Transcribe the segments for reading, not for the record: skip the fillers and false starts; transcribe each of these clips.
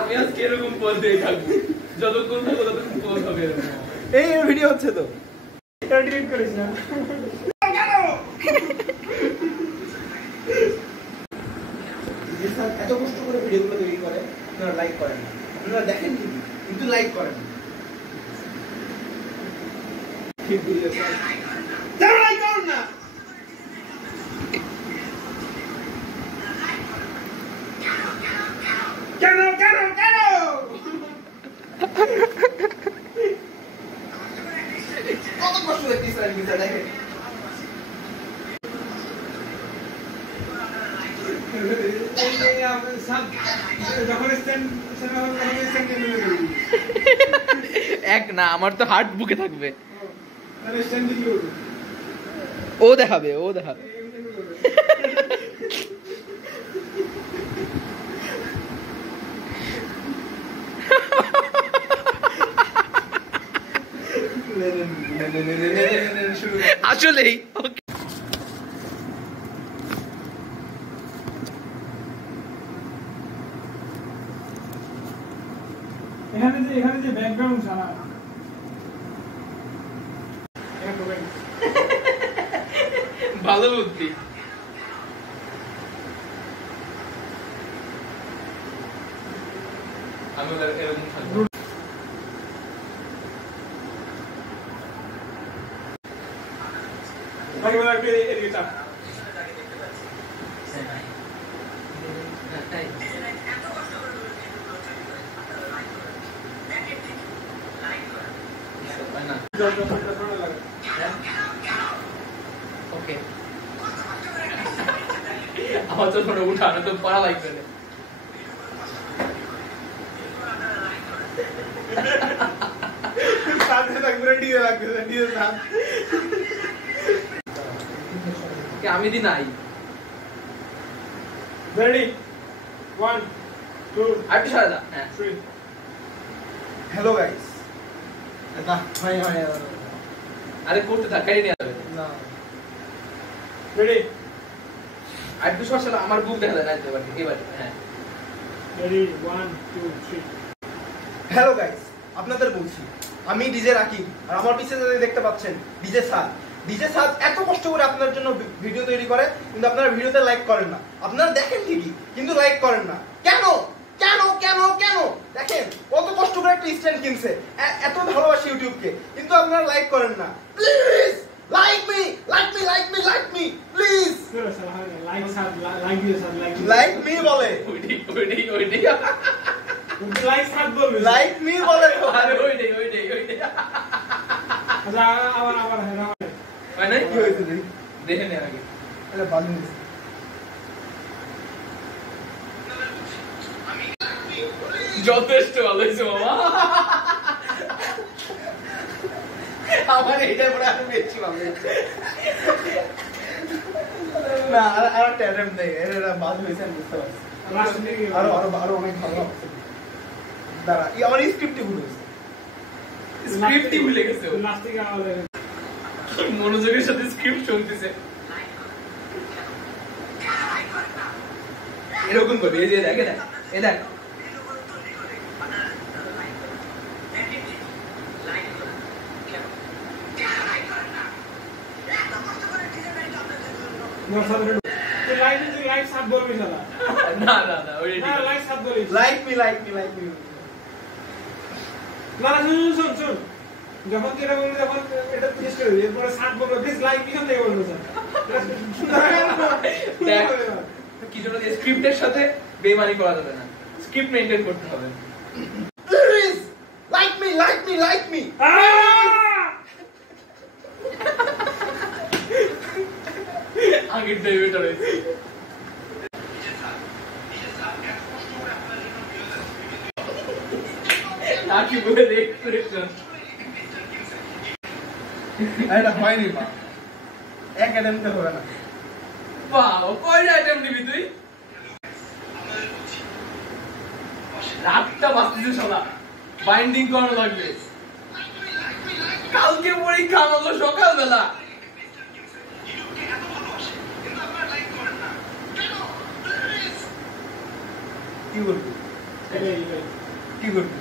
আমি আজকে এরকম পোজ দিয়ে থাকবো, যতক্ষণ থাকবো ততক্ষণ পোজ হবে এরকম। এই ভিডিও হচ্ছে তো, এটা ডিলিট করিস না। এত কষ্ট করে ভিডিওগুলো তৈরি করে, আপনারা লাইক করেন না। আপনারা দেখেন ঠিকই, কিন্তু লাইক করেন না। ঠিক বুঝেছেন? যারা লাইক করেন না, কেন কেন কেন? কত কষ্ট দেখতেছেন কিন্তু দেখেন। এক না, আমার তো হার্ট বুকে থাকবে। ও দেখাবে, ও দেখাবে। আসলেই এখানে যে ব্যাকগ্রাউন্ড সারা ভালো বুদ্ধি। আমি এরকম থাকবো। এদিকে চাপ। ওকে, আমার তো ফোনে উঠানো তো পড়া লাগবে না। আমি দি নাই। রেডি 1 2 আরেকটু সারা দা। হ্যাঁ, 3। হ্যালো গাইস, এটা ভাই ভাই আরে করতে থাক, কাটি নিয়ে যাবে না। রেডি আরেকটু সরসালা, আমার বুক দেখা যায় না এবার। এবার হ্যাঁ, রেডি 1 2 3। হ্যালো গাইস, আপনাদের বলছি আমি ডিজে রাকিব, আর আমার পিছনে যারা দেখতে পাচ্ছেন ডিজে সাদ। ডিজে সাদ এত কষ্ট করে আপনার জন্য ভিডিও তৈরি করে, কিন্তু আপনারা ভিডিওতে লাইক করেন না। আপনারা দেখেন ঠিকই, কিন্তু লাইক করেন না। কেন কেন কেন কেন? দেখেন কত কষ্ট করে একটা স্ট্যান্ড কিনছে, এত ভালোবাসি ইউটিউবকে, কিন্তু আপনারা লাইক করেন না। Please like me, like me, like me, like me please. Like sub, like দিও সাব, লাইক মি বলে, ওইডি লাইক সাব বলবে, লাইক মি বলে। আরে ওইডি আচ্ছা আবার হ্যাঁ মানে কি হয়েছে দেখে নে আগে। এটা বাজে। যথেষ্ট ভালো হয়েছে মামা। আমার এইটা পরে আরো বেশি ভালো হয়েছে। না আর ট্যালেন্ট নেই, এটা বাজে হয়েছে আমি বুঝতে পারছি। লাস্ট দিকে আরো অনেক ভালো হবে। দাঁড়া, আমার স্ক্রিপ্টই ভুল হয়েছে। স্ক্রিপ্টই ভুলে গেছে ও। লাস্ট দিকে আমাদের মনোযোগের সাথে স্ক্রিপ্ট শুনতেছে। এরকম করবে, এই যে দেখে না, এই দেখ। লাইক সাব বলবি শালা। না না না, ওই না লাইক সাব বলিস। Like me, like me, like me. না শুন যখন তুই এটা বলবি তখন এটা জিজ্ঞেস করবি, এরপরে সাব বলবো প্লিজ লাইক পিছন থেকে বলবো স্যার। কি জন্য স্ক্রিপ্টের সাথে বেইমানি করা যাবে না, স্ক্রিপ্ট মেইনটেইন করতে হবে। Please like me, like me, like me. আগের টাই বেটার হয়েছে। নাকি বলে এক্সপ্রেশন এটা হয়নি মা, এক অ্যাটেম্পটে হবে না। বাহ, কয়টা আইটেম নিবি তুই? রাতটা বাঁচতেছে শালা, বাইন্ডিং করানো লাগবে। কালকে পরীক্ষা হলো সকালবেলা। কি করবি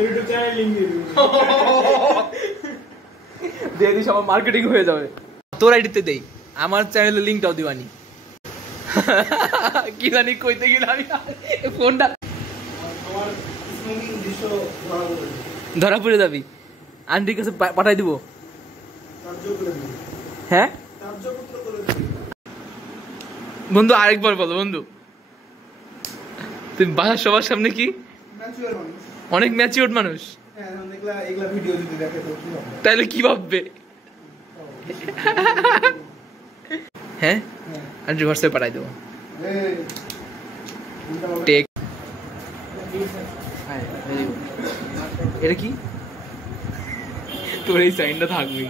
ইউটিউব চ্যানেল লিংক দিয়ে দিবি। দিয়ে দিস, আমার মার্কেটিং হয়ে যাবে। তোর আইডিতে দেই, আমার চ্যানেলের লিঙ্কটাও দিবানি। কি জানি কইতে গেলে আমি ফোনটা আমার স্মোকিং দৃশ্য ধরা পড়ে যাবি। আন্টির কাছে পাঠাই দিব। কার্যকর হ্যাঁ কার্যপুত্র করে দিবি। বন্ধু আরেকবার বলো বন্ধু, তুমি বাসার সবার সামনে কি ম্যাচুয়ার মানুষ। অনেক ম্যাচিওর মানুষ, হ্যাঁ এখন এগুলা ভিডিও যদি দেখে তো কি হবে? তাহলে কি ভাববে? হ্যাঁ আন্টি হোয়াটসঅ্যাপে পাঠাই দেবো। এই টেক এটা কি তোর এই সাইনটা থাকবেই।